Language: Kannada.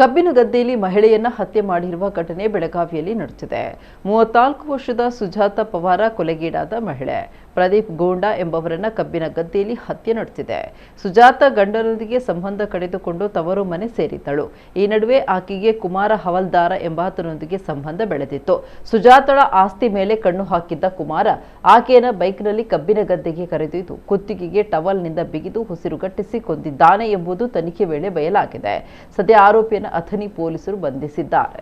ಕಬ್ಬಿನ ಗದ್ದೆಯಲ್ಲಿ ಮಹಿಳೆಯನ್ನ ಹತ್ಯೆ ಮಾಡಿರುವ ಘಟನೆ ಬೆಳಗಾವಿಯಲ್ಲಿ ನಡೆದಿದೆ. 34 ವರ್ಷದ ಸುಜಾತ ಪವಾರ ಕೊಲೆಗೀಡಾದ ಮಹಿಳೆ ಪ್ರದೀಪ್ ಗೋಂಡಾ ಎಂಬವರನ್ನ ಕಬ್ಬಿನ ಗದ್ದೆಯಲ್ಲಿ ಹತ್ಯೆ ನಡೆಸಿದೆ. ಸುಜಾತ ಗಂಡನೊಂದಿಗೆ ಸಂಬಂಧ ಕಡಿದುಕೊಂಡು ತವರು ಮನೆ ಸೇರಿದ್ದಳು. ಈ ನಡುವೆ ಆಕೆಗೆ ಕುಮಾರ ಹವಲ್ದಾರ ಎಂಬಾತನೊಂದಿಗೆ ಸಂಬಂಧ ಬೆಳೆದಿತ್ತು. ಸುಜಾತಳ ಆಸ್ತಿ ಮೇಲೆ ಕಣ್ಣು ಹಾಕಿದ್ದ ಕುಮಾರ ಆಕೆಯನ್ನ ಬೈಕ್ನಲ್ಲಿ ಕಬ್ಬಿನ ಗದ್ದೆಗೆ ಕರೆದೊಯ್ದು ಕುತ್ತಿಗೆಗೆ ಟವಲ್ನಿಂದ ಬಿಗಿದು ಉಸಿರುಗಟ್ಟಿಸಿ ಕೊಂದಿದ್ದಾನೆ ಎಂಬುದು ತನಿಖೆ ವೇಳೆ ಬಯಲಾಗಿದೆ. ಸದ್ಯ ಆರೋಪಿಯನ್ನು ಅಥಣಿ ಪೊಲೀಸರು ಬಂಧಿಸಿದ್ದಾರೆ.